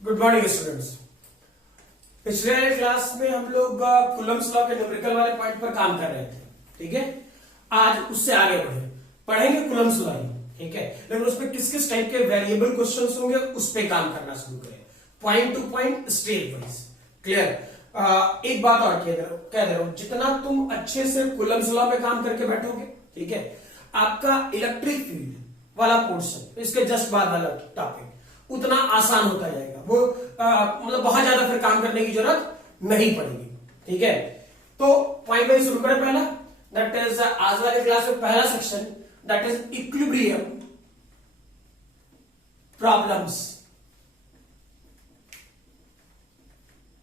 Good morning students. पिछले class में हम लोग कूलम्स लॉ के न्यूमेरिकल वाले पॉइंट पर काम कर रहे थे। ठीक है, आज उससे आगे पढ़ेंगे कूलम्स लॉ। ठीक है, लेकिन उसमें किस किस टाइप के वेरिएबल क्वेश्चंस होंगे उस पर काम करना शुरू करें, point two point, step wise. Clear? एक बात और कह दे रहा हूं, जितना तुम अच्छे से कूलम्स लॉ में काम करके बैठोगे, ठीक है, आपका इलेक्ट्रिक फील्ड वाला पोर्शन, इसके जस्ट बाद वाला टॉपिक उतना आसान होता जाएगा। वो मतलब बहुत ज्यादा फिर काम करने की जरूरत नहीं पड़ेगी। ठीक है, तो पॉइंट वाइज शुरू करें। पहला दैट इज आज वाले क्लास में पहला section, that is equilibrium problems.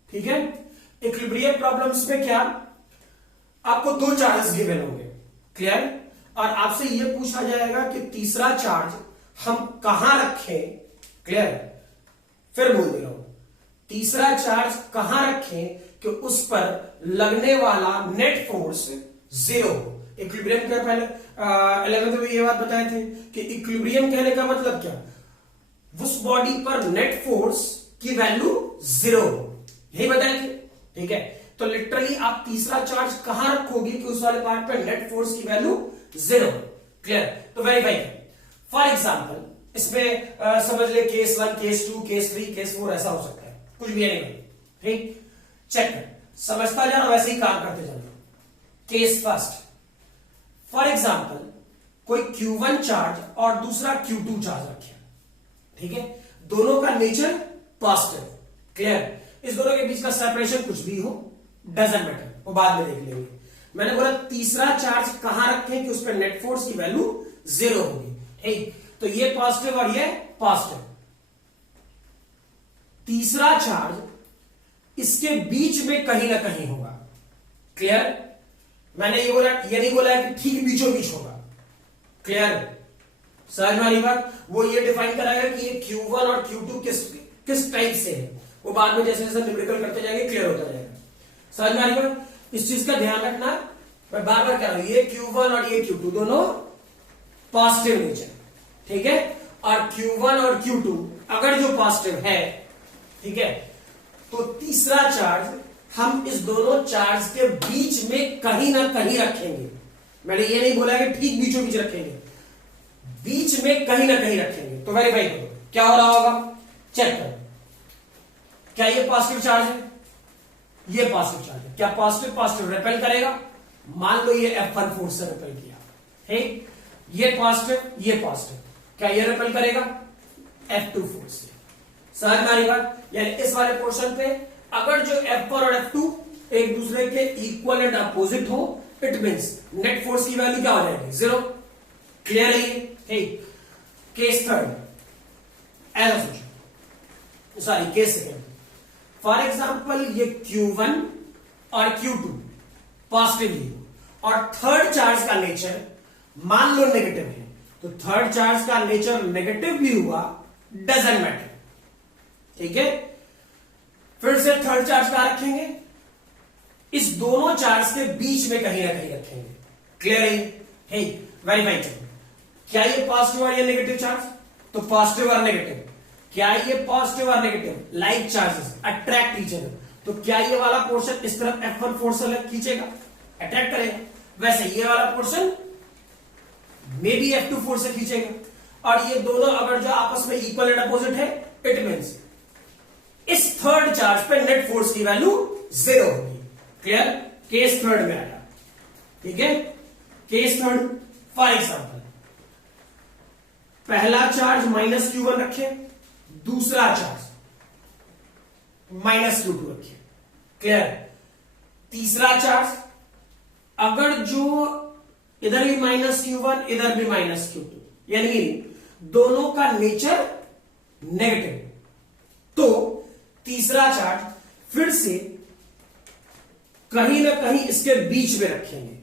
ठीक है, इक्विलिब्रियम प्रॉब्लम्स में क्या, आपको दो चार्जेस गिवन होंगे। क्लियर? और आपसे यह पूछा जाएगा कि तीसरा चार्ज हम कहां रखें। क्लियर? फिर बोल दे रहा हूं, तीसरा चार्ज कहां रखें कि उस पर लगने वाला नेट फोर्स जीरो हो। इक्विलिब्रियम क्या, पहले 11th में ये बात बताए थे कि इक्विलिब्रियम कहने का मतलब क्या, उस बॉडी पर नेट फोर्स की वैल्यू जीरो हो, यही बताए थे। ठीक है, तो लिटरली आप तीसरा चार्ज कहां रखोगे कि उस वाले पार्ट पर नेट फोर्स की वैल्यू जीरो। क्लियर? तो वेरीफाई करें। फॉर एग्जाम्पल इसमें समझ ले केस 1, केस 2, केस 3, केस 4 ऐसा हो सकता है, कुछ भी नहीं। ठीक, चेक कर, समझता जाना, वैसे ही काम करते जाना। केस फर्स्ट, फॉर एग्जाम्पल कोई Q1 चार्ज और दूसरा Q2 चार्ज रखे। ठीक है, दोनों का नेचर पॉजिटिव। क्लियर? इस दोनों के बीच का सेपरेशन कुछ भी हो, डजंट मैटर, वो बाद में देख लेंगे। मैंने बोला तीसरा चार्ज कहां रखें कि उस पर नेट फोर्स की वैल्यू जीरो होगी। ठीक, तो ये पॉजिटिव और ये पॉजिटिव, तीसरा चार्ज इसके बीच में कहीं ना कहीं होगा। क्लियर? मैंने ये बोला, ये नहीं बोला है कि ठीक बीचों बीच होगा। क्लियर? समझ में आ रही बात? वो ये डिफाइन कराएगा कि ये Q1 और Q2 किस टाइप से है, वो बाद में जैसे जैसे न्यूमेरिकल करते जाएंगे क्लियर होता जाएगा। समझ में आ रही बात? इस चीज का ध्यान रखना, मैं बार बार कह रहा हूं, ये Q1 और ये Q2 दोनों पॉजिटिव नेचर। ठीक है, और Q1 और Q2 अगर जो पॉजिटिव है, ठीक है, तो तीसरा चार्ज हम इस दोनों चार्ज के बीच में कहीं ना कहीं रखेंगे। मैंने ये नहीं बोला कि ठीक बीचों बीच रखेंगे, बीच में कहीं ना कहीं रखेंगे। तो वेरीफाई करो क्या हो रहा होगा, चेक करो। क्या ये पॉजिटिव चार्ज है? ये पॉजिटिव चार्ज है। क्या पॉजिटिव पॉजिटिव रिपेल करेगा? मान लो ये F1 फोर्स से रिपेल किया। ठीक, ये पॉजिटिव ये पॉजिटिव, क्या ये रिपेल करेगा? F2 फोर्स से। समझ में आ रही बात? यानी इस वाले पोर्शन पे अगर जो F1 और F2 एक दूसरे के इक्वल एंड अपोजिट हो, इट मींस नेट फोर्स की वैल्यू क्या हो जाएगी? जीरो। क्लियर है ये? ठीक, केस थर्ड ऐसा सोचो, sorry case second. For example ये Q1 और Q2 पॉजिटिव और थर्ड चार्ज का नेचर मान लो नेगेटिव है, तो थर्ड चार्ज का नेचर नेगेटिव भी हुआ, डजंट मैटर। ठीक है, फिर से थर्ड चार्ज कहां रखेंगे? इस दोनों चार्ज के बीच में कहीं ना कहीं रखेंगे। क्लियर है? ठीक, वेरीफाई करो। क्या ये पॉजिटिव और ये नेगेटिव चार्ज? तो पॉजिटिव और नेगेटिव। क्या ये पॉजिटिव और negative like charges attract each other, तो क्या ये वाला पोर्शन इस तरफ F1 फोर्स से खींचेगा, अट्रैक्ट करेगा, वैसे ये वाला portion may be F2 force से खींचेगा। और ये दोनों अगर जो आपस में इक्वल एंड अपोजिट है, इट मींस इस थर्ड चार्ज पे नेट फोर्स की वैल्यू जीरो होगी। क्लियर? केस थर्ड में आया। ठीक है, केस थर्ड, फॉर एग्जाम्पल पहला चार्ज -Q1 रखे, दूसरा चार्ज -Q2 रखे। क्लियर? तीसरा चार्ज अगर जो इधर भी -Q1 इधर भी -Q2, यानी दोनों का नेचर नेगेटिव, तो तीसरा चार्ज फिर से कहीं ना कहीं इसके बीच में रखेंगे।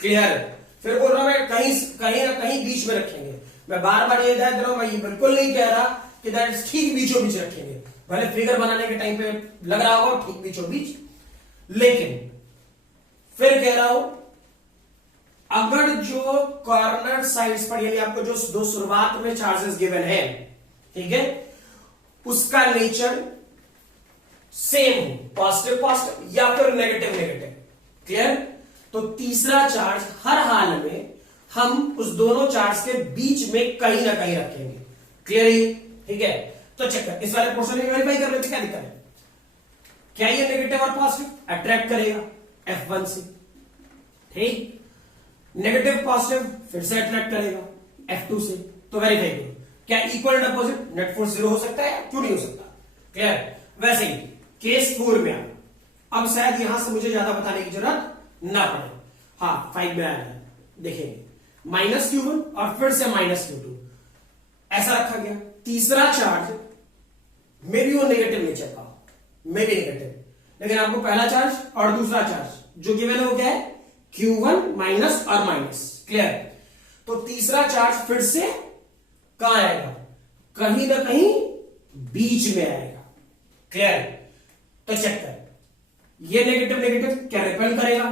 क्लियर? फिर बोल रहा हूं मैं कहीं ना कहीं बीच में रखेंगे। मैं बार बार ये दे रहा हूं, मैं ये बिल्कुल नहीं कह रहा कि दैट ठीक बीचों बीच रखेंगे, भले फिगर बनाने के टाइम पे लग रहा होगा ठीक बीचों बीच, लेकिन फिर कह रहा हूं अगर जो कॉर्नर साइड्स पर, यानी आपको जो दो शुरुआत में चार्जेस गिवन है, ठीक है, उसका नेचर सेम हो, पॉजिटिव पॉजिटिव या फिर नेगेटिव नेगेटिव। क्लियर? तो तीसरा चार्ज हर हाल में हम उस दोनों चार्ज के बीच में कहीं ना कहीं रखेंगे। क्लियर है? ठीक है, तो चेक कर, इस वाले पोर्शन में वेरीफाई कर लेते, क्या दिक्कत है? क्या ये नेगेटिव और पॉजिटिव? अट्रैक्ट करेगा F1 से, ठीक। नेगेटिव पॉजिटिव फिर से अट्रैक्ट करेगा F2 से। तो वेरीफाई करो, क्या equal and opposite net force 0 हो सकता है? क्यों नहीं हो सकता? क्लियर? वैसे ही केस 4 में अब शायद यहां से मुझे ज्यादा बताने की जरूरत ना पड़े। हाँ, 5 में आया, देखेंगे -Q1 और फिर से -Q2 ऐसा रखा गया। तीसरा चार्ज मे भी वो नेगेटिव नेचर का, मे भी नेगेटिव, लेकिन आपको पहला चार्ज और दूसरा चार्ज जो गिवन है वो क्या है? Q1 माइनस और माइनस। क्लियर? तो तीसरा चार्ज फिर से कहां आएगा? कहीं ना कहीं बीच में आएगा। क्लियर? तो चेक कर, ये नेगेटिव नेगेटिव क्या रिपेल करेगा?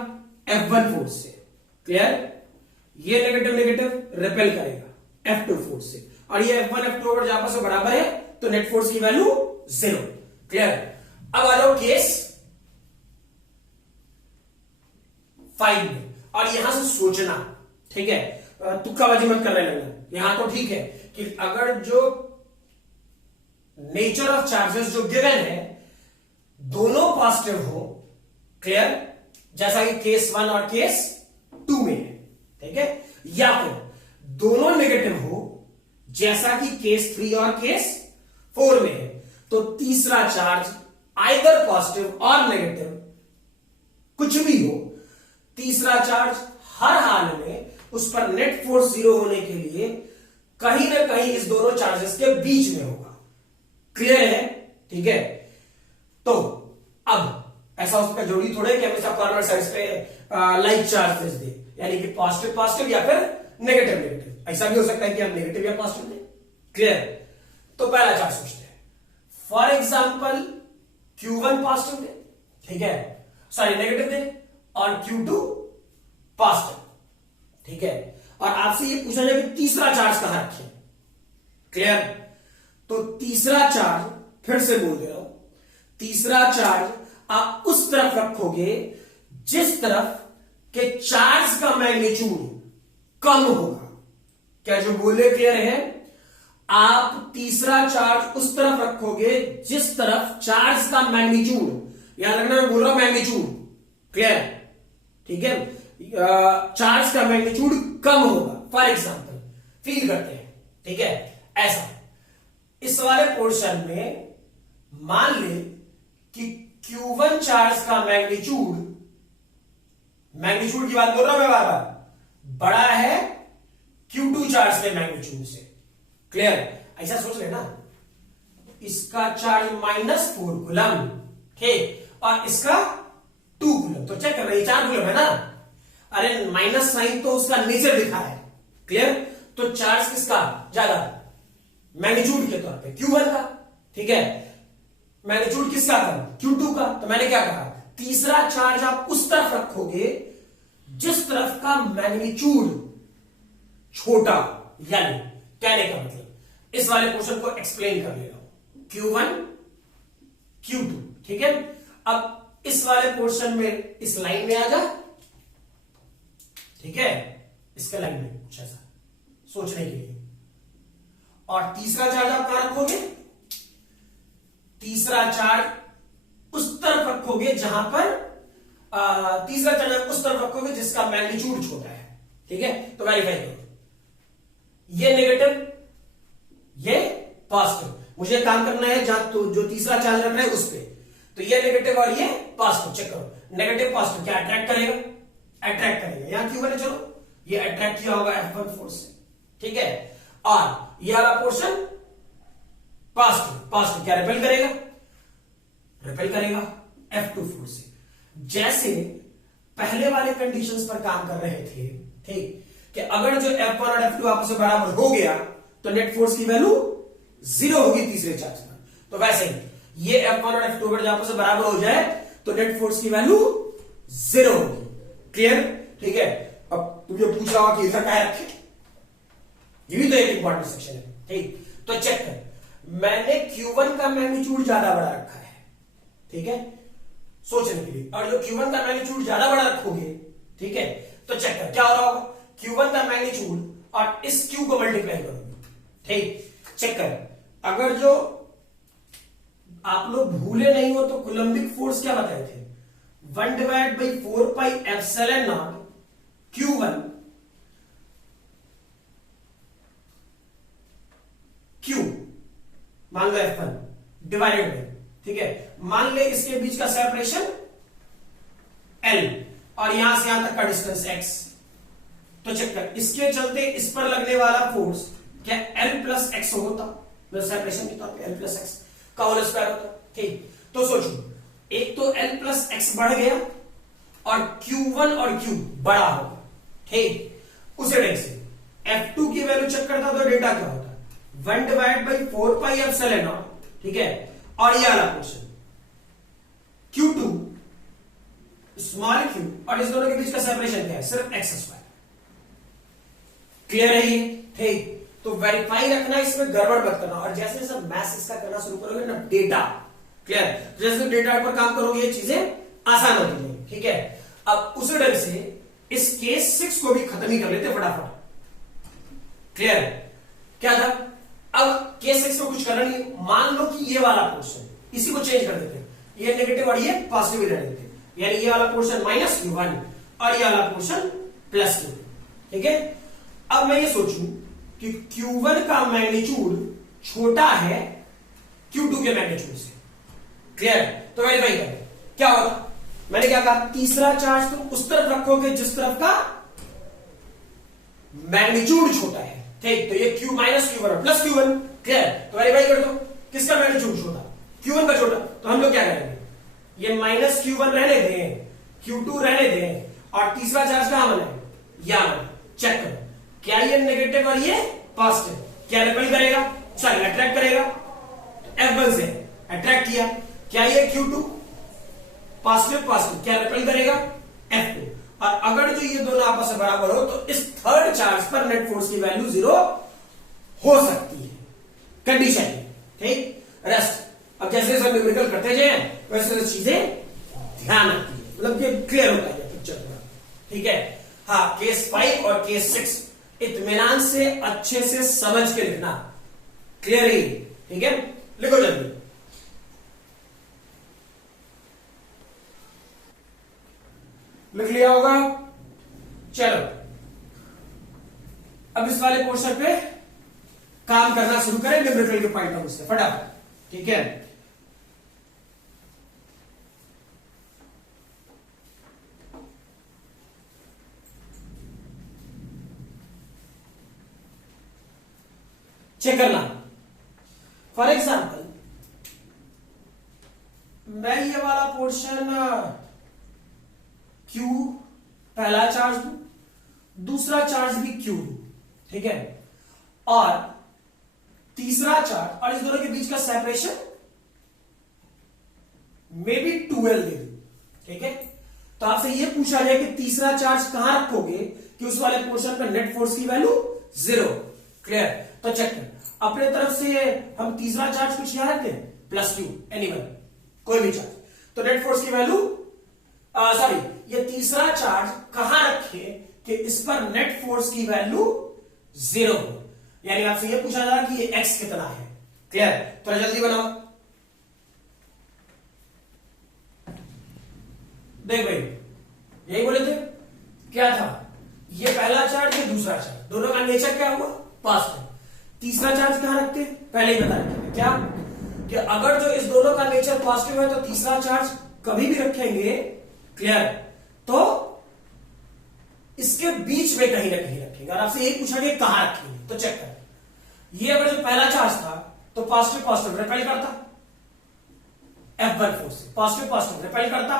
F1 फोर्स से। क्लियर? ये नेगेटिव नेगेटिव रिपेल करेगा F2 फोर्स से, और ये F1 F2 अगर आपस में बराबर है तो नेट फोर्स की वैल्यू 0। क्लियर? अब आ जाओ केस 5 में, और यहां से सोचना, ठीक है, तुक्काबाजी मत कर रहे हैं। यहां तो ठीक है कि अगर जो नेचर ऑफ चार्जेस जो गिवन है दोनों पॉजिटिव हो, क्लियर, जैसा कि केस 1 और केस 2 में है, ठीक है, या फिर दोनों नेगेटिव हो जैसा कि केस 3 और केस 4 में है, तो तीसरा चार्ज आइदर पॉजिटिव और नेगेटिव कुछ भी हो, तीसरा चार्ज हर हाल में उस पर नेट फोर्स 0 होने के लिए कहीं ना कहीं इस दोनों चार्जेस के बीच में होगा। क्लियर है? ठीक है, तो अब ऐसा उसका जरूरी थोड़ा है कि हमेशा कॉर्नर साइड्स पे लाइक चार्जेस दे, यानी कि पॉजिटिव पॉजिटिव या फिर नेगेटिव नेगेटिव। ऐसा भी हो सकता है कि हम नेगेटिव या पॉजिटिव दें। क्लियर? तो पहला चार्ज सोचते हैं, फॉर एग्जाम्पल Q1 पॉजिटिव दे, ठीक है, सॉरी नेगेटिव दे, और Q2 पॉजिटिव, ठीक है, और आपसे ये पूछा जाए कि तीसरा चार्ज कहां रखें। क्लियर? तो तीसरा चार्ज फिर से बोल दे रहा हूं, तीसरा चार्ज आप उस तरफ रखोगे जिस तरफ के चार्ज का मैग्नीट्यूड कम होगा। क्या जो बोले क्लियर है? आप तीसरा चार्ज उस तरफ रखोगे जिस तरफ चार्ज का मैग्नीट्यूड, याद रखना मैं बोल रहा हूं मैग्नीट्यूड। क्लियर? ठीक है, चार्ज का मैग्नीट्यूड कम होगा। फॉर एग्जांपल फील करते हैं, ठीक है, ऐसा इस वाले पोर्शन में मान ले कि Q1 चार्ज का मैग्नीट्यूड की बात बोल रहा हूं मैं बार बार, बड़ा है Q2 चार्ज के मैग्नीट्यूड से। क्लियर? ऐसा सोच लेना, इसका चार्ज -4 कूलम, ठीक, और इसका 2 कूलम, तो चेक कर रहे 4 कूलम है ना। अरे माइनस साइन तो उसका नेचर लिखा है। क्लियर? तो चार्ज किसका ज्यादा? मैग्नीट्यूड के तौर पे Q1 का, ठीक है, मैग्नीट्यूड किसका कम? Q2 का। तो मैंने क्या कहा, तीसरा चार्ज आप उस तरफ रखोगे जिस तरफ का मैग्नीट्यूड छोटा, यानी कहने का मतलब इस वाले पोर्शन को एक्सप्लेन कर ले रहा हूं, Q1 Q2, ठीक है। अब इस वाले पोर्शन में इस लाइन में आ जा, ठीक है, इसका लाइन में कुछ ऐसा सोचने के लिए। और तीसरा चार्ज आप कहां रखोगे? तीसरा चार्ज उस तरफ रखोगे जहां पर तीसरा चार्ज उस तरफ रखोगे जिसका मैग्नीट्यूड छोटा है, ठीक है। तो वेरीफाई करो, ये नेगेटिव ये पॉजिटिव, मुझे काम करना है जहां तो जो तीसरा चार्ज रख रहा है उस पे, तो ये नेगेटिव और ये पॉजिटिव। चेक करो, नेगेटिव पॉजिटिव क्या अट्रैक्ट करेगा? अट्रैक्ट करेगा। यहां क्यों बने? चलो ये अट्रैक्ट किया होगा F1 फोर्स से, ठीक है, और ये वाला पोर्शन पॉजिटिव क्या रिपेल करेगा? रिपेल करेगा F2 फोर्स से। जैसे पहले वाले कंडीशंस पर काम कर रहे थे, ठीक, कि अगर जो F1 और F2 आपस में बराबर हो गया तो नेट फोर्स की वैल्यू 0 होगी तीसरे चार्ज पर। तो वैसे ही ये F1 और F2 अगर आपस में बराबर हो जाए तो नेट फोर्स की वैल्यू 0 होगी। क्लियर? ठीक है। अब तुम ये पूछ रहा हो कि इधर क्या रखे, ये भी तो एक इंपॉर्टेंट सेक्शन है, ठीक। तो चेक कर, मैंने Q1 का मैग्नीट्यूड ज्यादा बड़ा रखा है, ठीक है, सोचने के लिए। और जो Q1 का मैग्नीट्यूड ज्यादा बड़ा रखोगे, ठीक है, तो चेक कर क्या हो रहा होगा, Q1 का मैग्नीट्यूड और इस Q को मल्टीप्लाई करोगे, ठीक, चेक कर। अगर जो आप लोग भूले नहीं हो तो कूलम्बिक फोर्स क्या बताए थे, 1/4πε0 Q1 Q मान लो F1 डिवाइडेड बाय, ठीक है, मान ले इसके बीच का सेपरेशन L और यहां से यहां तक का डिस्टेंस x। तो चेक कर, इसके चलते इस पर लगने वाला फोर्स क्या L प्लस एक्स होता, मतलब सेपरेशन कितना L प्लस एक्स का होल स्क्वायर होता, ठीक। तो सोचो, एक तो L प्लस एक्स बढ़ गया और Q1 और Q बड़ा होगा, ठीक। उसे ढंग से F2 की वैल्यू चेक करता तो डेटा क्या होता, 1/4πε0, ठीक है, और ये वाला पोर्शन Q2 स्मॉल q और इस दोनों के बीच का सेपरेशन क्या है, सिर्फ एक्स स्क्वायर। क्लियर है ये, ठीक। तो वेरीफाई रखना, इसमें गड़बड़ मत करना। और जैसे जैसे मैथ्स इसका करना शुरू करोगे ना, डेटा क्लियर, जैसे डेटा पर काम करोगे ये चीजें आसान होती है, ठीक है। अब उसी ढंग से इस केस 6 को भी खत्म ही कर लेते फटाफट। क्लियर, क्या था, अब केस 6 में कुछ करना नहीं, मान लो कि ये वाला पोर्शन, इसी को चेंज कर देते, ये नेगेटिव और ये पॉजिटिव ले लेते, यानी ये वाला पोर्शन माइनस Q1 और ये वाला पोर्शन प्लस Q, ठीक है। अब मैं ये सोचूं कि Q1 का मैग्नीट्यूड छोटा है Q2 के मैग्नीट्यूड से, क्लियर, तो वेरीफाई करें क्या होगा। मैंने क्या कहा, तीसरा चार्ज तो उस तरफ रखोगे जिस तरफ का मैग्नीट्यूड छोटा है, ठीक। तो ये Q माइनस Q1 और प्लस Q1, क्लियर, तो वेरीफाई कर दो किसका मैग्नीट्यूड छोटा, Q1 का छोटा। तो हम लोग क्या करेंगे, ये माइनस Q1 रहने दें, Q2 रहने दें, और तीसरा चार्ज कहां बनाए, यहां बनाए। चेक करो, क्या ये नेगेटिव और ये पॉजिटिव, क्या रिपेल करेगा, सॉरी अट्रैक्ट करेगा, F1 से अट्रैक्ट किया, क्या ये Q2 पॉजिटिव पॉजिटिव, क्या रिपेल करेगा, F2। और अगर जो ये दोनों आपस में बराबर हो तो इस थर्ड चार्ज पर नेट फोर्स की वैल्यू 0 हो सकती है, कंडीशन, ठीक। रेस्ट अब जैसे जैसे न्यूमेरिकल करते जाए वैसे वैसे चीजें ध्यान रखती है, मतलब ये क्लियर होता है पिक्चर पूरा, ठीक है। हाँ, केस 5 और केस 6 इत्मीनान से अच्छे से समझ के लिखना, क्लियर ही, ठीक है। लिखो जल्दी, लिख लिया होगा। चलो अब इस वाले पोर्शन पे काम करना शुरू करें न्यूमेरिकल के पॉइंट ऑफ व्यू से फटाफट, ठीक है। चेक करना, फॉर एग्जाम्पल मैं ये वाला पोर्शन Q पहला चार्ज दूं, दूसरा चार्ज भी Q दूं, ठीक है, और तीसरा चार्ज, और इस दोनों के बीच का सेपरेशन मे बी 12 दे दूं, ठीक है। तो आपसे यह पूछा जाए कि तीसरा चार्ज कहां रखोगे कि उस वाले पोर्शन पर नेट फोर्स की वैल्यू 0, क्लियर। तो चेक कर, अपने तरफ से हम तीसरा चार्ज कुछ यहां रखते हैं प्लस Q, एनीवन कोई भी चार्ज, तो नेट फोर्स की वैल्यू सॉरी ये तीसरा चार्ज कहां रखे कि इस पर नेट फोर्स की वैल्यू 0 हो, यानी आपसे यह पूछा जा रहा कि ये x कितना है, क्लियर। तो जल्दी बनाओ, देख भाई यही बोले थे, क्या था, ये पहला चार्ज ये दूसरा चार्ज, दोनों का नेचर क्या हुआ, पॉजिटिव। तीसरा चार्ज कहां रखते, पहले ही बता रहे थे क्या, कि अगर जो इस दोनों का नेचर पॉजिटिव है तो तीसरा चार्ज कभी भी रखेंगे, क्लियर, तो इसके बीच में कहीं ना कहीं रखेंगे। और आपसे यही पूछा गया कहां रखेंगे, तो चेक कर, ये अगर जो पहला चार्ज था तो पॉजिटिव पॉजिटिव रिपेल करता, F1 फोर्स से, पॉजिटिव पॉजिटिव रिपेल करता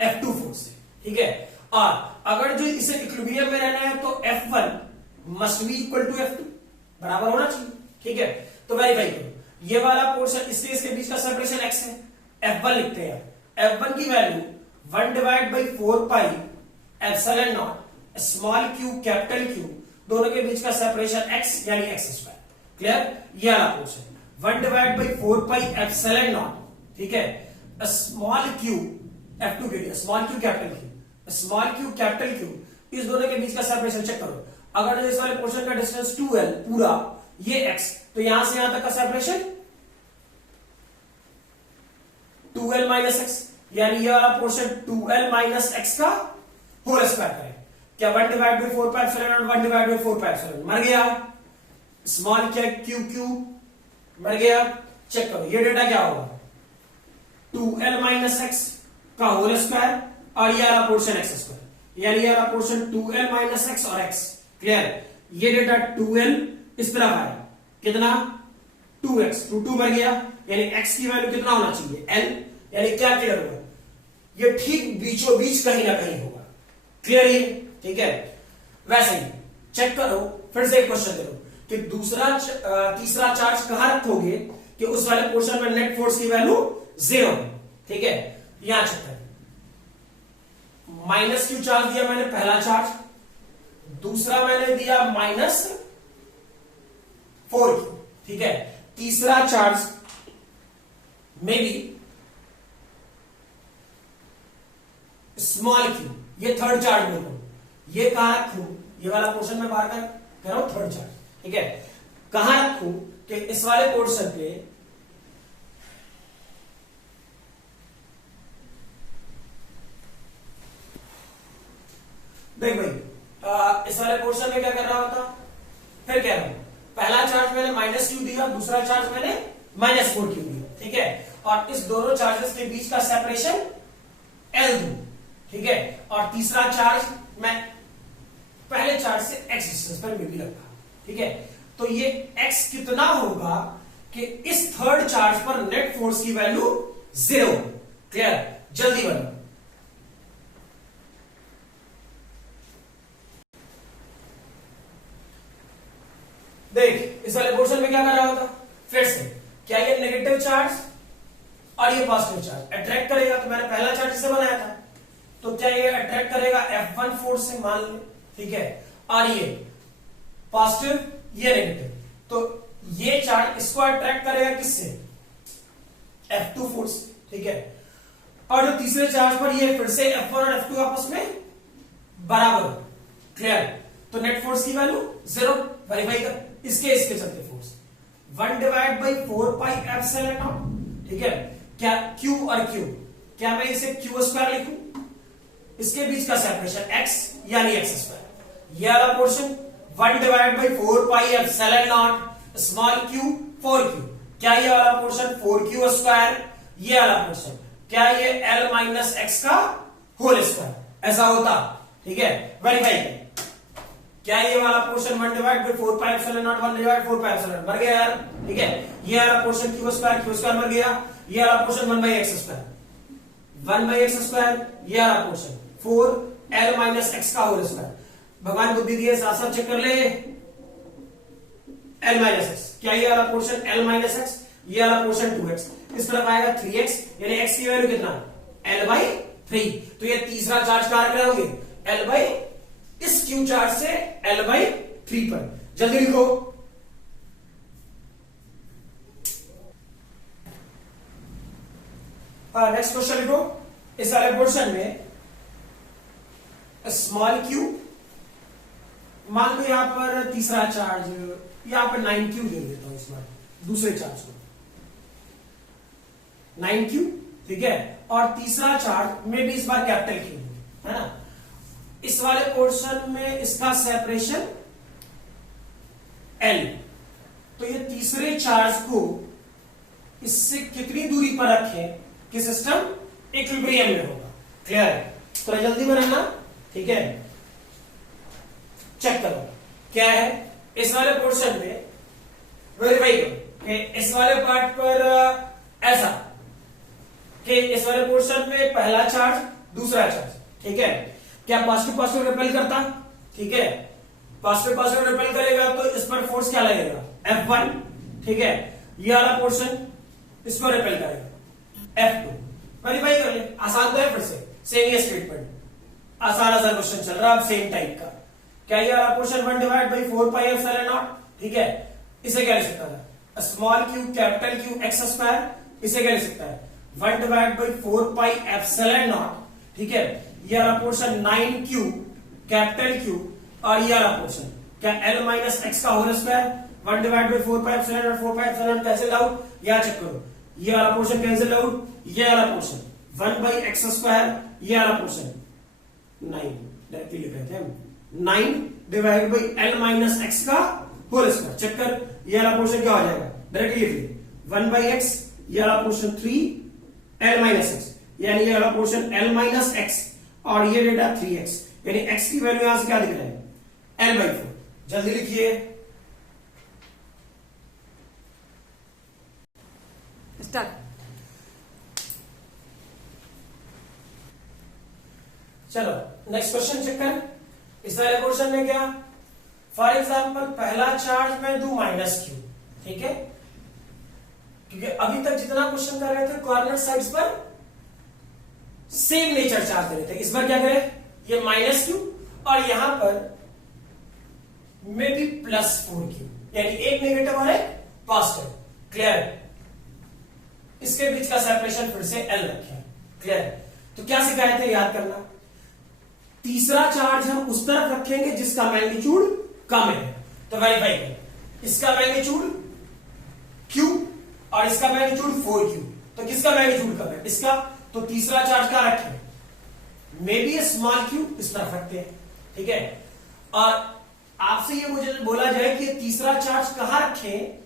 F2 फोर्स से, ठीक है। और अगर जो इसे इक्विलिब्रियम में रहना है तो F1 must be equal to F2, बराबर होना चाहिए, ठीक है। तो वेरीफाई करो, ये वाला पोर्शन इसके बीच का सेपरेशन x है, F1 लिखते हैं, F1 की value 1/4πε0 small q capital Q, दोनों के बीच का सेपरेशन x यानी x स्क्वायर, क्लियर? ये वाला portion 1 divide by 4 pi epsilon naught, ठीक है, स्मॉल क्यू F2 के लिए small Q capital Q, small Q capital Q, इस दोनों के बीच का सेपरेशन चेक करो। अगर इस वाले पोर्शन का डिस्टेंस 2l पूरा, ये x, तो यहां से यहां तक का सेपरेशन 2l माइनस एक्स, यानी ये वाला पोर्शन 2l माइनस एक्स का होल स्क्वायर करें। क्या 1 डिवाइड बाई 4 पाई एप्सिलॉन और 1 डिवाइड बाई 4 पाई एप्सिलॉन मर गया, स्मॉल क्या क्यू क्यू मर गया। चेक करो ये डेटा क्या होगा, 2l माइनस एक्स का होल स्क्वायर और ये वाला पोर्शन एक्स स्क्वायर, यानी ये वाला पोर्शन 2l माइनस एक्स और x। क्लियर? ये डेटा 2l इस तरफ आया, कितना 2x, 2 मर गया, यानी x की वैल्यू कितना होना चाहिए l, यानी क्या क्लियर हुआ, ये ठीक बीचों बीच कहीं ना कहीं होगा। क्लियर? ये ठीक है। वैसे ही चेक करो, फिर से एक क्वेश्चन दे दो कि तीसरा चार्ज कहां रखोगे कि उस वाले पोर्शन में नेट फोर्स की वैल्यू 0, ठीक है। यहां चेक करें, माइनस क्यू चार्ज दिया मैंने पहला चार्ज, दूसरा मैंने दिया -4 क्यू, ठीक है। तीसरा चार्ज में भी स्मॉल क्यू, ये थर्ड चार्ज बोल रहा हूं, ये कहां रखूं, ये वाला पोर्शन में बाहर कर रहा हूं थर्ड चार्ज, ठीक है। कहां रखूं कि इस वाले पोर्शन पे देख भाई, इस वाले पोर्शन में क्या कर रहा होता, फिर कह रहा हूं पहला चार्ज मैंने -q दिया, दूसरा चार्ज मैंने -4 क्यू दिया, ठीक है। और इस दोनों चार्जेस के बीच का सेपरेशन L दूं, ठीक है। और तीसरा चार्ज मैं पहले चार्ज से x डिस्टेंस पर भी रखा, ठीक है। तो ये x कितना होगा कि इस थर्ड चार्ज पर नेट फोर्स की वैल्यू 0। क्लियर? जल्दी बनाओ। देख इस वाले पोर्शन में क्या कर रहा होता, फिर से क्या ये नेगेटिव चार्ज और ये पॉजिटिव चार्ज अट्रैक्ट करेगा, तो मैंने पहला चार्ज इसे बनाया था, तो क्या ये अट्रैक्ट करेगा F1 फोर्स से, मान लो, ठीक है। और ये पॉजिटिव, ये नेगेटिव, तो ये चार्ज इसको अट्रैक्ट करेगा किससे, F2 फोर्स, ठीक है। और जो तीसरे चार्ज पर ये फिर से F1 और F2 आपस में बराबर हो। क्लियर? तो नेट फोर्स की वैल्यू 0 वेरीफाई कर, इसके चलते force 1 divide by 4 pi epsilon naught, ठीक है। क्या Q और Q, क्या मैं इसे Q स्क्वायर लिखूं, इसके बीच का सेपरेशन x यानी x स्क्वायर, यह वाला portion 1 divide by 4 pi epsilon not small q 4q, क्या ये वाला पोर्शन 4q स्क्वायर, ये वाला पोर्शन क्या ये l माइनस एक्स का होल स्क्वायर, ऐसा होता, ठीक है। वेरीफाई क्या ये वाला portion 1 divide by 4 pi epsilon not 1 divide 4 pi epsilon मर गया यार, ठीक है। ये वाला पोर्शन q स्क्वायर मर गया, ये वाला portion 1 by x square 1 by x square, ये वाला पोर्शन 4 l माइनस एक्स का होल स्क्वायर। भगवान बुद्धि दिए, साथ साथ चेक कर ले, l माइनस एक्स, क्या ये वाला पोर्शन l माइनस एक्स, ये वाला पोर्शन 2x, इस तरफ आएगा 3x, यानी x की वैल्यू कितना l बाई 3। तो ये तीसरा चार्ज कहां रख रहे होंगे, l बाई, इस q चार्ज से l बाई 3 पर। जल्दी लिखो, नेक्स्ट क्वेश्चन लिखो। इस वाले पोर्शन में स्मॉल q, मान लो यहां पर तीसरा चार्ज, यहां पर 9q ले लेता हूं, इस बार दूसरे चार्ज को 9q, ठीक है। और तीसरा चार्ज में भी इस बार कैपिटल Q है ना। इस वाले पोर्शन में इसका सेपरेशन L, तो ये तीसरे चार्ज को इससे कितनी दूरी पर रखें कि सिस्टम इक्विलिब्रियम में होगा। क्लियर है? तो जल्दी बनाना, ठीक है। चेक करो क्या है इस वाले पोर्शन में, वेरीफाई करो कि इस वाले पार्ट पर ऐसा कि इस वाले पोर्शन में पहला चार्ज दूसरा चार्ज, ठीक है। क्या पॉजिटिव पॉजिटिव रिपेल करता, ठीक है। पॉजिटिव पॉजिटिव रिपेल करेगा तो इस पर फोर्स क्या लगेगा, F1, ठीक है। ये वाला पोर्शन इसको रिपेल करेगा F2। वेरीफाई कर ले, आसान तो है, फिर से सेम ही स्टेटमेंट, आसान क्वेश्चन चल रहा है अब सेम टाइप का। क्या ये वाला portion 1 divide by 4 pi epsilon naught, ठीक है। इसे क्या लिख सकता है, small Q capital Q x square, इसे क्या लिख सकता है 1 divide by 4 pi epsilon naught, ठीक है। ये वाला पोर्शन 9q कैपिटल क्यू और ये वाला पोर्शन क्या l माइनस एक्स का whole square 1 divide by 4 pi epsilon nought, 4 pi epsilon nought cancel out, यहां चेक करो ये वाला पोर्शन कैंसिल आउट, ये वाला पोर्शन 1 बाई एक्स स्क्वायर, ये वाला पोर्शन 9 डायरेक्टली लिख रहे थे हम 9 divide by l minus x का होल स्क्वायर, चेक कर ये वाला पोर्शन क्या हो जाएगा डायरेक्टली लिख 1 बाई एक्स, ये वाला पोर्शन 3 l माइनस एक्स, यानी ये वाला पोर्शन l माइनस एक्स और ये डेटा 3x, यानी x की वैल्यू यहां से क्या दिख रहा है l बाई 4। जल्दी लिखिए, स्टार्ट। चलो नेक्स्ट क्वेश्चन चेक कर। इस वाले क्वेश्चन में क्या, फॉर एग्जाम्पल पहला चार्ज मैं दू माइनस क्यू, ठीक है, क्योंकि अभी तक जितना क्वेश्चन कर रहे थे कॉर्नर साइड्स पर सेम नेचर चार्ज दे रहे थे, इस बार क्या करें ये माइनस क्यू और यहां पर मे बी प्लस 4q, यानी एक नेगेटिव और एक पॉजिटिव, क्लियर। इसके बीच का सेपरेशन फिर से l रखें, क्लियर। तो क्या सिखाए थे याद करना, तीसरा चार्ज हम उस तरफ रखेंगे जिसका मैग्नीट्यूड कम है, तो वेरीफाई करें इसका मैग्नीट्यूड q और इसका मैग्नीट्यूड 4q, तो किसका मैग्नीट्यूड कम है इसका, तो तीसरा चार्ज का रखें मे बी स्मॉल q इस तरफ रखते हैं, ठीक है। और आपसे ये मुझे बोला जाए कि तीसरा चार्ज कहां रखें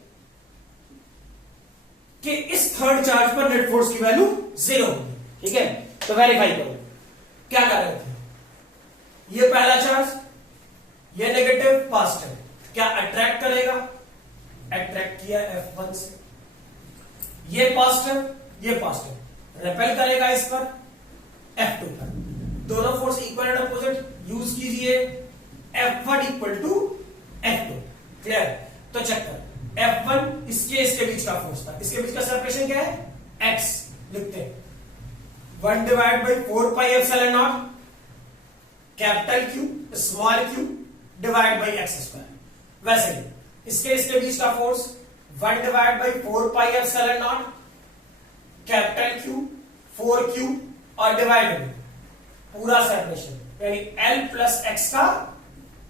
कि इस थर्ड चार्ज पर नेट फोर्स की वैल्यू 0 होगी, ठीक है। तो वेरीफाई करो क्या कर रहे थे, ये पहला चार्ज ये नेगेटिव पॉजिटिव क्या अट्रैक्ट करेगा, अट्रैक्ट किया F1 से, ये पॉजिटिव रिपेल करेगा इस पर F2 पर, दोनों force equal and opposite use कीजिए, F1 equal to F2, clear. तो चेक कर F1 इसके बीच का फोर्स था, इसके बीच का सेपरेशन क्या है x, लिखते हैं 1 divide by 4 pi epsilon not capital Q small q divide by x square. वैसे ही इसके बीच का force 1 divide by 4 pi epsilon not capital Q 4q और डिवाइड बाई पूरा सेपरेशन यानी l प्लस एक्स का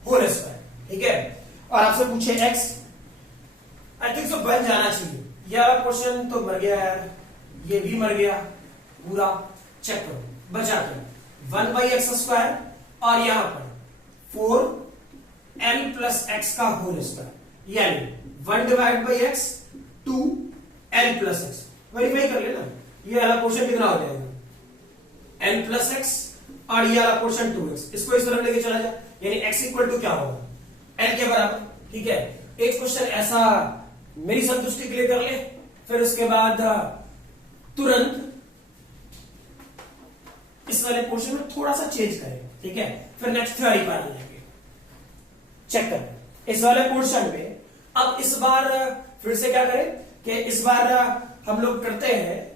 होल स्क्वायर, ठीक है। और आपसे पूछे x, आई थिंक सो बन जाना चाहिए, यह पोर्शन तो मर गया यार, ये भी मर गया पूरा, चेक करो बचा क्या 1 बाई एक्स स्क्वायर और यहां पर 4l प्लस एक्स का होल स्क्वायर, यानी 1 divide by x 2l plus x, verify कर लेना ये वाला पोर्शन कितना हो जाएगा l प्लस एक्स और ये वाला पोर्शन 2x, इसको इस तरफ लेके चला जाए यानी x इक्वल टू क्या होगा l के बराबर, ठीक है। एक क्वेश्चन ऐसा मेरी संतुष्टि के लिए कर ले, फिर उसके बाद तुरंत इस वाले पोर्शन में थोड़ा सा चेंज करें, ठीक है, फिर नेक्स्ट थ्योरी पर आ जाएंगे। चेक कर इस वाले पोर्शन में, अब इस बार फिर से क्या करें कि इस बार हम लोग करते हैं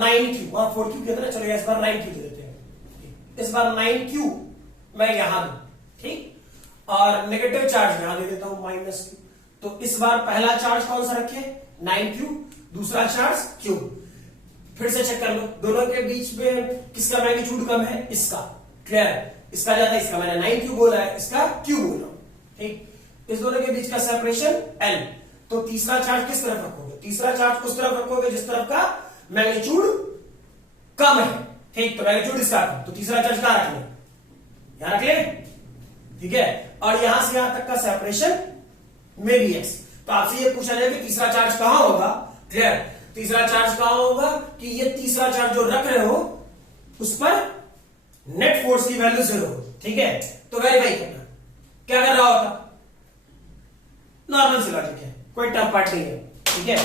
9q और 4q कितना, चलो इस बार 9q दे देते हैं, इस बार 9q मैं यहां दूं, ठीक, और नेगेटिव चार्ज यहां दे देता हूं -q। तो इस बार पहला चार्ज कौन सा रखे 9q, दूसरा चार्ज q, फिर से चेक कर लो दोनों के बीच में किसका मैग्नीट्यूड कम है, इसका, क्लियर, इसका ज्यादा, इसका मैंने 9q बोला है, इसका q बोला हूं, ठीक। इस दोनों के बीच का सेपरेशन l, तो तीसरा चार्ज किस तरफ रखोगे, तीसरा चार्ज उस तरफ रखोगे जिस तरफ का मैग्नीट्यूड कम है, ठीक, तो मैग्नीट्यूड इसका कम, तो तीसरा चार्ज कहां रख ले, यहां रख ले, ठीक है। और यहां से यहां तक का सेपरेशन में भी x, तो आपसे ये पूछा जाए कि तीसरा चार्ज कहां होगा, क्लियर, तीसरा चार्ज कहां होगा कि ये तीसरा चार्ज जो रख रहे हो उस पर नेट फोर्स की वैल्यू 0 हो, ठीक है। तो वेरीफाई करना क्या कर रहा होता, नॉर्मल सी लॉजिक है, कोई टफ पार्ट नहीं है, ठीक है।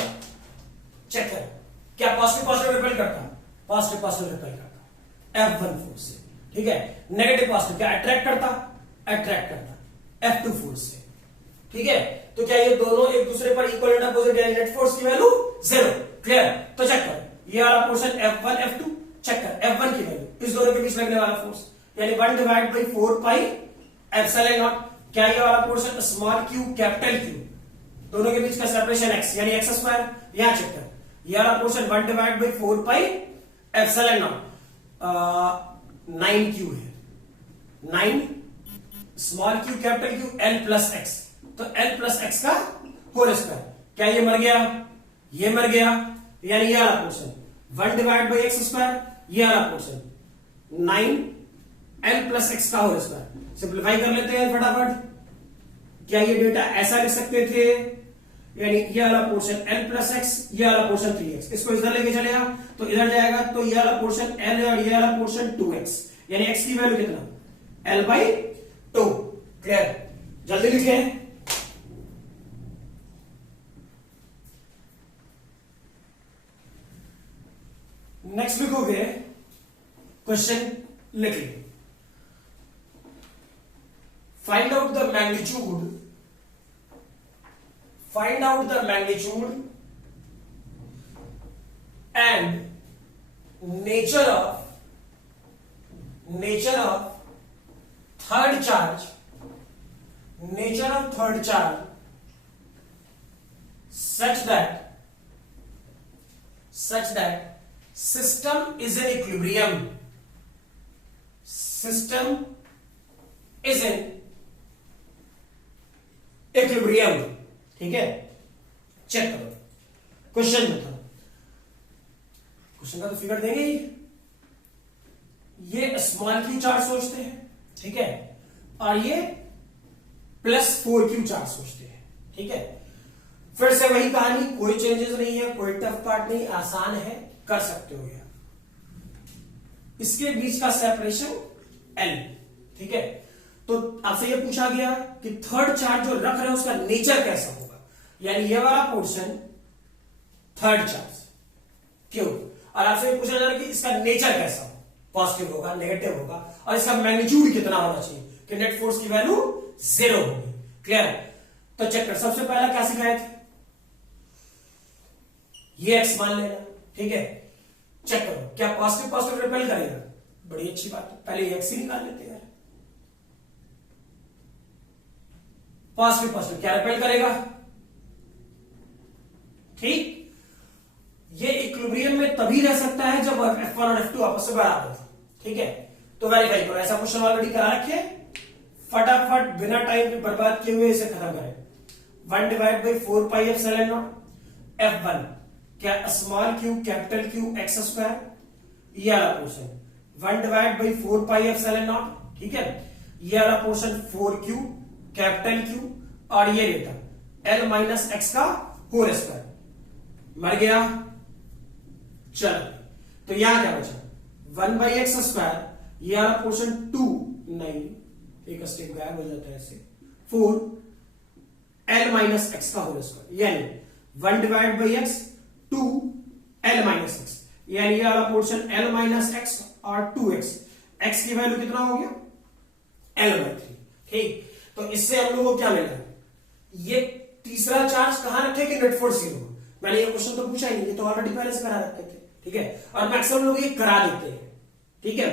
चेक कर क्या पॉजिटिव पॉजिटिव रिपेल करता, पॉजिटिव पॉजिटिव रिपेल करता F1 फोर्स से, ठीक है। नेगेटिव पॉजिटिव क्या अट्रैक्ट करता F2 फोर्स से, ठीक है। तो क्या ये दोनों एक दूसरे पर इक्वल एंड अपोजिट यानी नेट फोर्स की वैल्यू 0, क्लियर। तो चेक कर ये वाला पोर्शन F1 F2, चेक कर F1 की वैल्यू इस दोनों के बीच लगने वाला फोर्स यानी 1 divide by 4 pi epsilon not, क्या ये वाला portion small Q capital Q दोनों के बीच का सेपरेशन x यानी x स्क्वायर, यहां चेक कर ये वाला portion 1 divide by 4 pi epsilon not 9 Q है, 9 small Q capital Q l plus x, तो l प्लस एक्स का होल स्क्वायर, क्या ये मर गया, ये मर गया, यानी ये वाला portion 1 divide by x square, ये वाला पोर्शन 9 l प्लस एक्स का होल स्क्वायर। सिंप्लीफाई कर लेते हैं फटाफट, क्या ये डेटा ऐसा लिख सकते थे, यानी ये वाला पोर्शन l प्लस एक्स, ये वाला पोर्शन 3x, इसको इधर लेके चलेगा तो इधर जाएगा, तो ये वाला पोर्शन l है और ये वाला पोर्शन 2x, यानी x की वैल्यू कितना l बाई 2। क्लियर, जल्दी लिखें। नेक्स्ट लिखोगे, क्वेश्चन लिखिए, find out the magnitude and nature of third charge such that system is in equilibrium, equilibrium. ठीक है, चेक करो क्वेश्चन बताओ, क्वेश्चन का तो फिगर देंगे ही, ये स्मॉल क्यू चार्ज सोचते हैं, ठीक है, और ये +4 क्यू चार्ज सोचते हैं। ठीक है, फिर से वही कहानी, कोई चेंजेस नहीं है, कोई टफ पार्ट नहीं, आसान है, कर सकते हो यार। इसके बीच का सेपरेशन L, ठीक है, तो आपसे ये पूछा गया कि थर्ड चार्ज जो रख रहे हैं उसका नेचर कैसा होगा, यानी ये वाला पोर्शन थर्ड चार्ज क्यों, और आपसे ये पूछा जा रहा है कि इसका नेचर कैसा हो, पॉजिटिव होगा, नेगेटिव होगा, और इसका मैग्नीट्यूड कितना होना चाहिए कि नेट फोर्स की वैल्यू 0 होगी। क्लियर, तो चेक कर, सबसे पहला क्या सिखाए थे, ये एक्स मान लेना। ठीक है, चेक करो क्या पॉजिटिव रिपेल करेगा, बड़ी अच्छी बात है, पहले एक्स ही निकाल लेते हैं। पॉजिटिव क्या रिपेल करेगा, ठीक, ये इक्विलिब्रियम में तभी रह सकता है जब F1 और F2 आपस में बराबर हो। ठीक है, तो वेरीफाई करो, ऐसा क्वेश्चन ऑलरेडी करा रखे, फटाफट बिना टाइम बर्बाद किए हुए इसे खत्म करें। 1 divide by 4 pi epsilon not F1 क्या small Q capital Q x square, ये वाला portion 1 divide by 4 pi epsilon naught. ठीक है, ये वाला पोर्शन 4 क्यू कैपिटल क्यू, और ये डेटा l माइनस एक्स का होल स्क्वायर, मर गया। चलो, तो यहां क्या बचा 1 बाई एक्स स्क्वायर, ये वाला पोर्शन 2 नहीं, एक स्टेप गायब हो जाता है इससे, 4 l माइनस एक्स का होल स्क्वायर, यानी 1 divide by x 2 l minus x, यानी ये वाला पोर्शन l माइनस एक्स और 2x, x की वैल्यू कितना हो गया l बाई 3। ठीक, तो इससे हम लोगों को क्या मिला, ये तीसरा चार्ज कहां रखे कि नेट फोर्स 0। मैंने ये क्वेश्चन तो पूछा ही नहीं, ये तो ऑलरेडी पहले से करा रखते थे। ठीक है, और मैक्सिमम लोग ये करा देते हैं। ठीक है,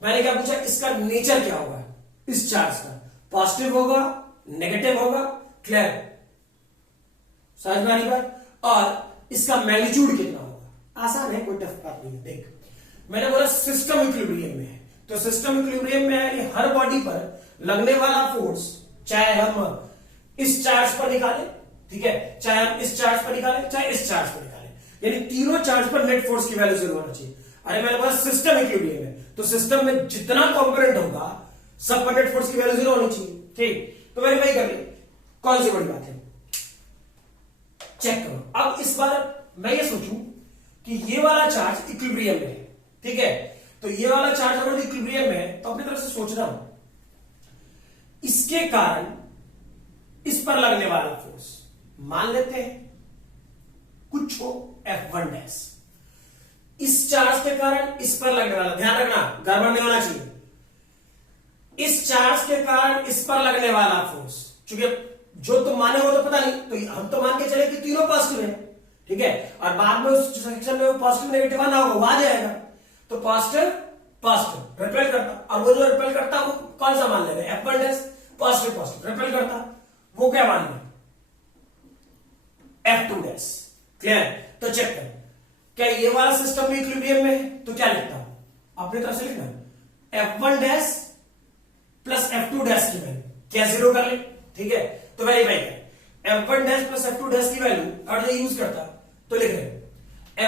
मैंने क्या पूछा, इसका नेचर क्या होगा, इस चार्ज का पॉजिटिव होगा, नेगेटिव होगा। क्लियर, समझ में आ रही बात, और इसका मैग्नीट्यूड कितना होगा, आसान है, कोई टफ बात नहीं है। देख, मैंने बोला सिस्टम इक्विलिब्रियम में है, तो सिस्टम इक्विलिब्रियम में है, हर बॉडी पर लगने वाला फोर्स, चाहे हम इस चार्ज पर निकालें, ठीक है, चाहे हम इस चार्ज पर निकालें, चाहे इस चार्ज पर निकालें, यानी तीनों चार्ज पर नेट फोर्स की वैल्यू 0 होना चाहिए। अरे मैंने बोला सिस्टम इक्विलिब्रियम है, तो सिस्टम में जितना कंपोनेंट होगा सब पर नेट फोर्स की वैल्यू 0 होनी चाहिए। ठीक, तो मैंने वही कर ली, कौन सी बड़ी बात है, चेक करो। अब इस बार मैं ये सोचूं कि ये वाला चार्ज इक्विलिब्रियम में है, ठीक है, तो ये वाला चार्ज अगर इक्विलिब्रियम में है, तो अपनी तरफ से सोच रहा हूं इसके कारण इस पर लगने वाला फोर्स मान लेते हैं कुछ हो F1 डैश, इस चार्ज के कारण इस पर लगने वाला, ध्यान रखना गड़बड़ नहीं होना चाहिए, इस चार्ज के कारण इस पर लगने वाला फोर्स, क्योंकि जो तुम माने हो तो पता नहीं, तो हम तो मान के चले कि तीनों पॉजिटिव है। ठीक है, और बाद में उस सेक्शन में पॉजिटिव नेगेटिव आना होगा, वो आ जाएगा, तो पॉजिटिव रिपेल करता, और वो जो रिपेल करता वो कौन सा मान ले रहे हैं F1 dash, positive positive ripple करता, वो क्या मान लिया F2 डैश। क्लियर? तो चेक कर, क्या ये वाला सिस्टम भी इक्विलिब्रियम में है? तो क्या लिखता हूं, अपनी तरफ से लिखना F1 dash plus F2 dash की वैल्यू क्या जीरो कर ले। ठीक है, तो वेरीफाई कर, F1 dash plus F2 dash की वैल्यू अगर ये यूज करता तो लिख रहे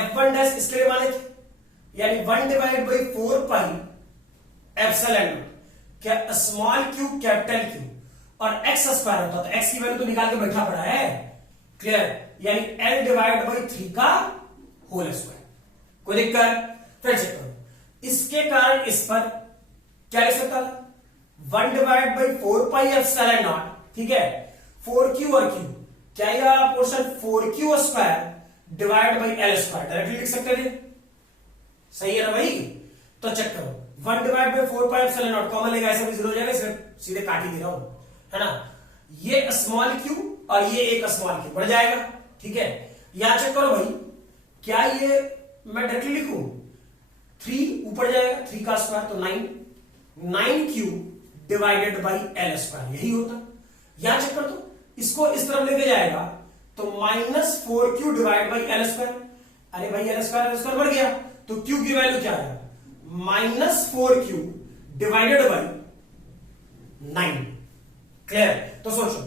F1 डैश इसके लिए माने थे, यानी 1 divide by 4 pi epsilon not, क्या स्मॉल क्यू कैपिटल क्यू और x स्क्वायर होता, तो x की वैल्यू तो निकाल के बैठा पड़ा है। क्लियर? यानी L डिवाइड बाई 3 का होल स्क्वायर। कोई दिक्कत? फिर चेक करो, इसके कारण इस पर क्या लिख सकता था, 1 divide by 4 pi epsilon naught. ठीक है, 4q और q, क्या ये वाला portion 4q square divide by L square directly लिख सकते थे। सही है ना भाई? तो चेक करो, 1 divide by 4 pi epsilon not common लेगा, ऐसा भी जीरो हो जाएगा, इसे सीधे काट ही दे रहा हूं, है ना। ये स्मॉल q और ये एक स्मॉल q बढ़ जाएगा। ठीक है, यहां चेक करो भाई, क्या ये मैं डायरेक्टली लिखूं, 3 ऊपर जाएगा, 3 का स्क्वायर तो 9q divided by L square, यही होता। यहां चेक कर दो, इसको इस तरफ लेके जाएगा तो -4q divide by L square. अरे भाई L स्क्वायर बढ़ गया, तो q की वैल्यू क्या आएगा, -4q डिवाइडेड बाई 9। क्लियर? तो सोचो,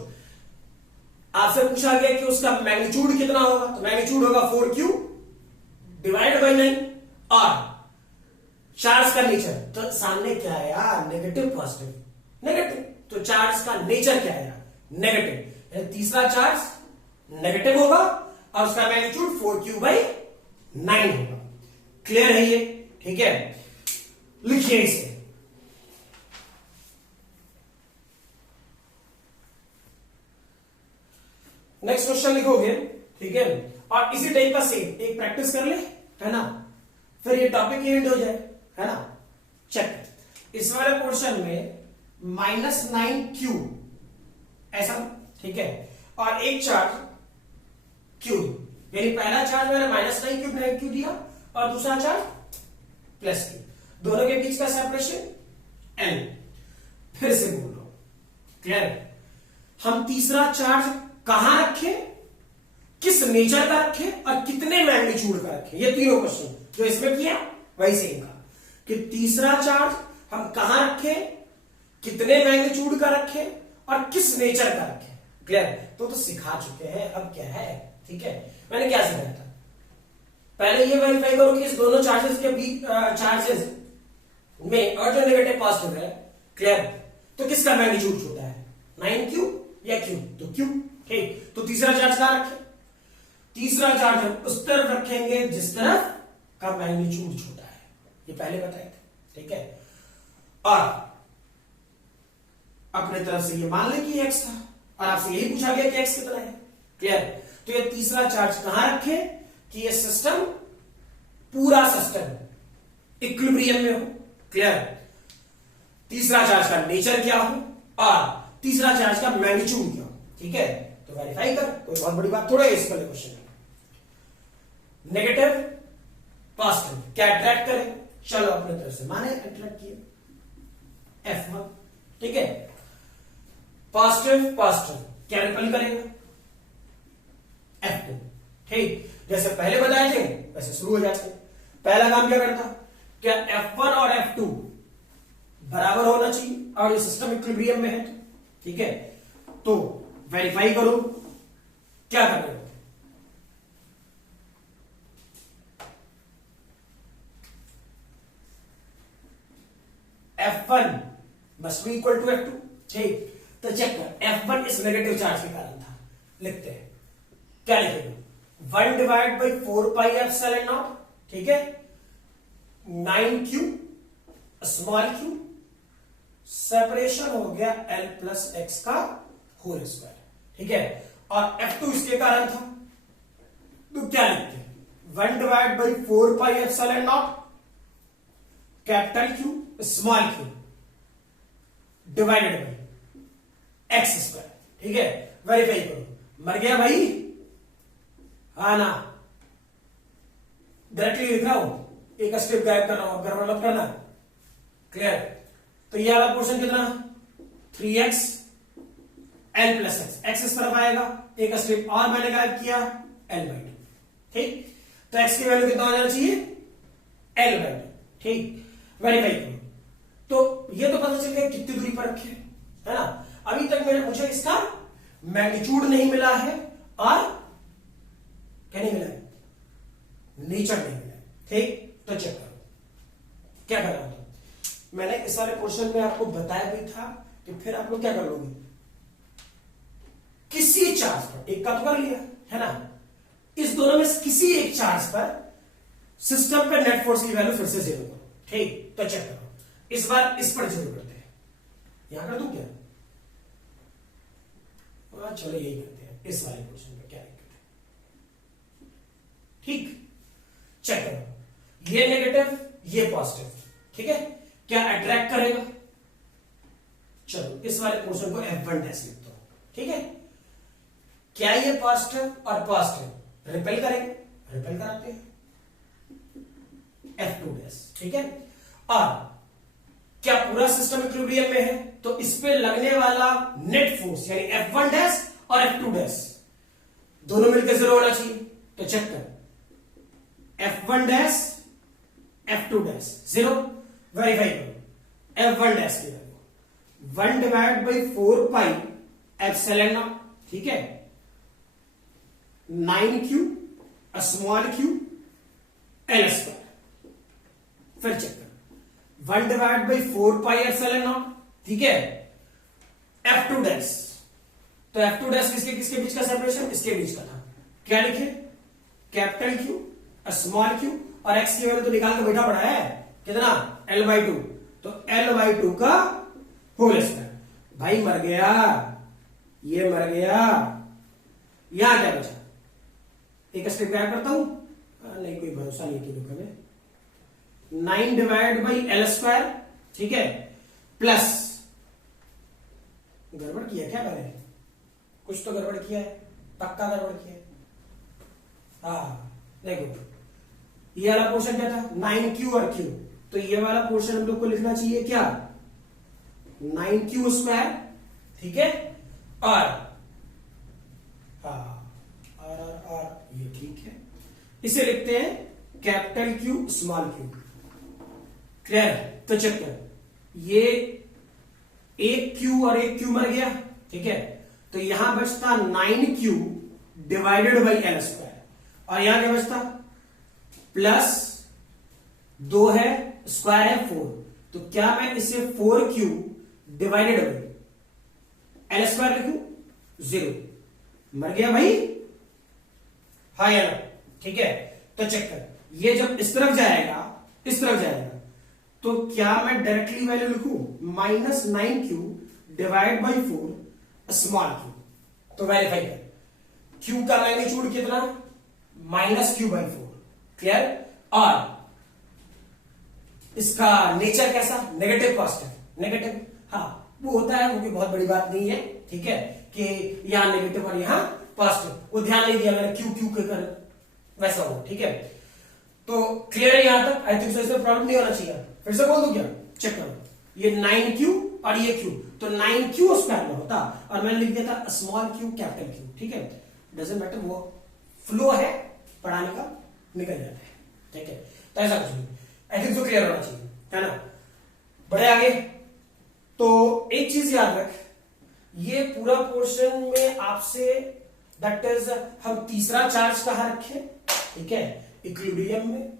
आपसे पूछा गया कि उसका मैग्नीट्यूड कितना होगा, तो मैग्नीट्यूड होगा 4q डिवाइड बाई 9 और चार्ज का नेचर, तो सामने क्या है यार, नेगेटिव पॉजिटिव नेगेटिव, तो चार्ज का नेचर क्या है यार, नेगेटिव। तीसरा चार्ज नेगेटिव होगा और उसका मैग्नीट्यूड 4q बाई 9 होगा। क्लियर है ये? ठीक है, लिखिए इसे, नेक्स्ट क्वेश्चन लिखोगे। ठीक है, और इसी टाइप का सेम एक प्रैक्टिस कर ले, है ना, फिर ये टॉपिक एंड हो जाए, है ना। चेक, इस वाले पोर्शन में -9q ऐसा, ठीक है, और एक चार्ज q, यानी पहला चार्ज मैंने -9q दिया और दूसरा चार्ज +q, दोनों के बीच का सेपरेशन n। फिर से बोल रहा हूं, क्लियर? हम तीसरा चार्ज कहां रखें, किस नेचर का रखें और कितने मैग्नीट्यूड का रखें, ये तीनों क्वेश्चन जो इसमें किया वही सेम का, कि तीसरा चार्ज हम कहां रखें, कितने मैग्नीट्यूड का रखें और किस नेचर का रखें। क्लियर? तो सिखा चुके हैं, अब क्या है। ठीक है, मैंने क्या सिखाया था, पहले ये वेरीफाई करो कि इस दोनों चार्जेस के बीच चार्जेस में और जो नेगेटिव पॉजिटिव है, क्लियर, तो किसका मैग्नीट्यूड छोटा है, 9q या q, तो q। ठीक, तो तीसरा चार्ज कहां रखें, तीसरा चार्ज हम उस तरफ रखेंगे जिस तरफ का मैग्नीट्यूड छोटा है, ये पहले बताए थे। ठीक है, और अपने तरफ से ये मान लें कि x था और आपसे यही पूछा गया कि x कितना है। क्लियर? तो ये तीसरा चार्ज कहां रखें कि ये सिस्टम, पूरा सिस्टम इक्विलिब्रियम में हो। क्लियर? तीसरा चार्ज का नेचर क्या हो और तीसरा चार्ज का मैग्नीट्यूड क्या हो। ठीक है, तो वेरीफाई कर, कोई बहुत बड़ी बात थोड़ा है इस वाले क्वेश्चन में। नेगेटिव पॉजिटिव क्या अट्रैक्ट करें, चलो अपने तरफ से माने अट्रैक्ट किए F1। ठीक है, पॉजिटिव पॉजिटिव क्या रिपल करेगा, F2। ठीक, जैसे पहले बताए थे वैसे शुरू हो जाते। पहला काम क्या करता, क्या F1 और F2 बराबर होना चाहिए और ये सिस्टम इक्विलिब्रियम में है। ठीक है, तो वेरीफाई करो क्या करेगा, F1 must be equal to F2। ठीक, तो चेक कर, F1 इस नेगेटिव चार्ज के कारण था, लिखते हैं, क्या लिखेंगे, 1 divide by 4 pi epsilon naught. ठीक है, 9q स्मॉल q, सेपरेशन हो गया L प्लस एक्स का होल स्क्वायर। ठीक है, और F2 इसके कारण था, तो क्या लिखते हैं, 1 divide by 4 pi epsilon not capital Q small q divided by x square. ठीक है, वेरीफाई करो, मर गया भाई, हा ना, डायरेक्टली लिख रहा हूं, एक स्टेप गायब कर रहा हूं, गड़बड़ मत करना। क्लियर? तो ये वाला पोर्शन कितना, 3x L plus x, x इस तरफ आएगा, एक स्टेप और मैंने गायब किया, L बाई 2। ठीक, तो एक्स की वैल्यू कितना हो जाना चाहिए, L बाई 2। ठीक, वेरीफाई करो। तो ये तो पता चल गया कितनी दूरी पर रखे, है ना। अभी तक मुझे इसका मैग्नीट्यूड नहीं मिला है और क्या नहीं मिला है, नेचर नहीं मिला है। ठीक, तो चेक करो क्या कर रहा हूं। मैंने इस वाले क्वेश्चन में आपको बताया भी था कि फिर आप लोग क्या कर लोगे, किसी चार्ज पर, एक का तो कर लिया है ना, इस दोनों में किसी एक चार्ज पर सिस्टम पे नेट फोर्स की वैल्यू फिर से 0 करो। ठीक, तो चेक करो, इस बार इस पर 0 करते हैं, यहां कर दूं क्या, चलो यही करते हैं, इस वाले क्वेश्चन में क्या दिक्कत है। ठीक, चेक करो, ये नेगेटिव ये पॉजिटिव, ठीक है, क्या अट्रैक्ट करेगा। चलो इस वाले पोर्शन को F1 डैश लिखता हूं, ठीक है। क्या ये पॉजिटिव और पॉजिटिव रिपेल करेंगे, रिपेल कराते हैं, F2 डैश, ठीक है। और क्या पूरा सिस्टम इक्विलिब्रियम में है, तो इस पे लगने वाला नेट फोर्स यानी F1 डैश और F2 डैश दोनों मिलकर 0 होना चाहिए। तो चेक कर, F1 dash F2 dash 0, verify करो। F1 डैश की value 1 divide by 4 pi epsilon naught, ठीक है, 9q small q L square. फिर चेक कर, 1 divide by 4 pi epsilon naught, ठीक है, F2 डैश। तो F2 डैश किसके किसके बीच का सेपरेशन, इसके बीच का था, क्या लिखे, कैपिटल Q स्मॉल q, और x की वैल्यू तो निकाल के बैठा पड़ा है, कितना, L बाई 2, तो L बाई 2 का होल स्क्वायर। भाई मर गया, ये मर गया, यहां क्या बचा, एक स्टेप गायब करता हूं, नहीं कोई भरोसा नहीं कि लोग हमें, 9 डिवाइड बाई L स्क्वायर, ठीक है, प्लस, गड़बड़ किया क्या मैंने, कुछ तो गड़बड़ किया है, पक्का गड़बड़ किया है। हाँ देखो, ये वाला पोर्शन क्या था, 9q और q, तो ये वाला पोर्शन हम लोग को लिखना चाहिए क्या, 9q स्क्वायर, ठीक है, और ये ठीक है, इसे लिखते हैं capital Q small q। Clear, तो चेक कर, ये एक q और एक q मर गया, ठीक है, तो यहां बचता 9q divided by L square, और यहां क्या बचता, प्लस 2 है, स्क्वायर है 4, तो क्या मैं इसे 4q divided by L square लिखूं, 0, मर गया भाई, हाँ या ना, ठीक है। तो चेक कर, ये जब इस तरफ जाएगा, इस तरफ जाएगा, तो क्या मैं डायरेक्टली वैल्यू लिखूं, -9q divide by 4 small q, तो वेरीफाई कर, q का मैग्नीट्यूड कितना, -q बाई 4, क्लियर, और इसका नेचर कैसा, नेगेटिव पॉजिटिव, नेगेटिव, हाँ वो होता है, वो भी बहुत बड़ी बात नहीं है, ठीक है, कि यहां नेगेटिव और यहां पॉजिटिव, वो ध्यान नहीं दिया मैंने, क्यू क्यू के कर वैसा हो, ठीक है। तो क्लियर है यहां तक, आई थिंक सो, इसमें प्रॉब्लम नहीं होना चाहिए। फिर से बोल दूं क्या, चेक करो, ये 9q और ये q, तो 9q स्क्वायर में होता, और मैंने लिख दिया था स्मॉल q कैपिटल q, ठीक है, डजंट मैटर, वो फ्लो है पढ़ाने का, निकल जाता है, ठीक है, तो ऐसा कुछ नहीं, आई थिंक सो क्लियर होना चाहिए, है ना। बढ़े आगे, तो एक चीज याद रख, ये पूरा पोर्शन में आपसे दैट इज, हम तीसरा चार्ज कहां रखें, ठीक है, इक्विलिब्रियम में,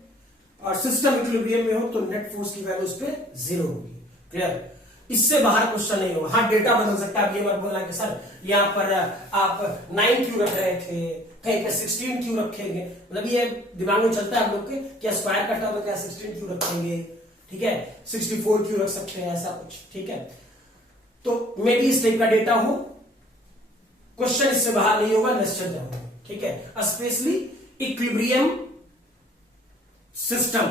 और सिस्टम इक्विलिब्रियम में हो तो नेट फोर्स की वैल्यू उस पे 0 होगी, क्लियर, इससे बाहर क्वेश्चन नहीं होगा। हाँ डेटा बदल सकता है, आप ये मत बोलना कि सर यहां पर आप 9q रख रहे थे, कहीं पे 16q रखेंगे, मतलब ये दिमाग में चलता है आप लोग के, क्या स्क्वायर कटा तो क्या 16q रखेंगे, ठीक है, 64q रख सकते हैं, ऐसा कुछ, ठीक है, तो मे बी इस टाइप का डेटा हो, क्वेश्चन इससे बाहर नहीं होगा, निश्चित रहो, ठीक है, स्पेशली इक्विलिब्रियम सिस्टम,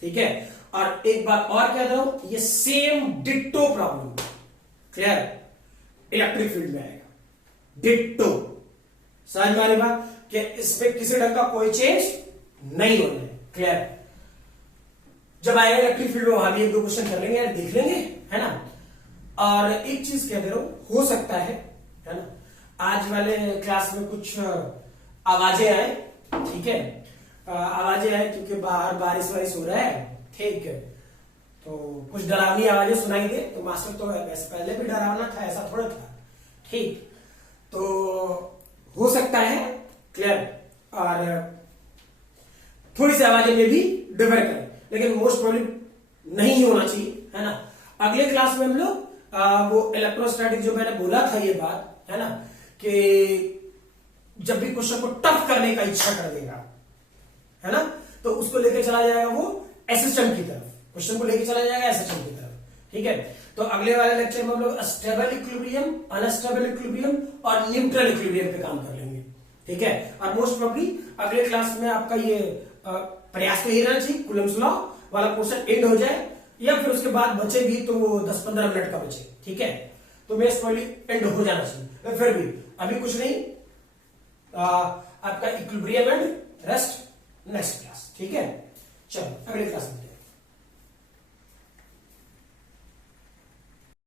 ठीक है। और एक बात और कह रहा हूं, ये same ditto problem, clear, electric field में आएगा, डिट्टो, समझ में आ रही बात, कि इसमें किसी ढंग का कोई चेंज नहीं होना है, क्लियर। जब आएगा इलेक्ट्रिक फील्ड में वहां भी एक दो क्वेश्चन कर लेंगे, देख लेंगे, है ना। और एक चीज कह दे रहा हूं, हो सकता है है ना। आज वाले क्लास में कुछ आवाजें आए, ठीक है, आवाजें आए क्योंकि बाहर बारिश वारिश हो रहा है, ठीक है, तो कुछ डरावनी आवाजें सुनाई दे, तो मास्टर तो वैसे पहले भी डरावना था, ऐसा थोड़ा था, ठीक, तो हो सकता है, क्लियर, और थोड़ी सी आवाजें में भी डिफर करें, लेकिन मोस्ट प्रोबेबली नहीं होना चाहिए, है ना। अगले क्लास में हम लोग वो इलेक्ट्रोस्टैटिक जो मैंने बोला था ये बात, है ना, कि जब भी क्वेश्चन को टफ करने का इच्छा कर देगा, है ना, तो उसको लेके चला जाएगा वो एसिस्टेंट की तरफ, क्वेश्चन को लेके चला जाएगा एसिस्टेंट की तरफ, ठीक है। तो अगले वाले लेक्चर में हम लोग स्टेबल इक्विलिब्रियम, अनस्टेबल इक्विलिब्रियम और न्यूट्रल इक्विलिब्रियम पे काम कर लेंगे, ठीक है। और मोस्ट प्रोबेबली अगले क्लास में आपका ये प्रयास तो यही रहना चाहिए कूलम्स लॉ वाला पोर्शन एंड हो जाए, या फिर उसके बाद बचे भी तो वो 10-15 मिनट का बचे, ठीक है, तो मोस्ट प्रोबेबली एंड हो जाना चाहिए। फिर भी अभी कुछ नहीं, आपका equilibrium and rest next class, ठीक है। चलो अगले क्लास में